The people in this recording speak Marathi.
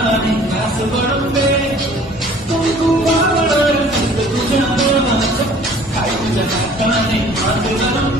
हाताने घास बनवून दे कुंकुमावर तुझ्या मनाचं काय तुझ्या हाताने हात बनवून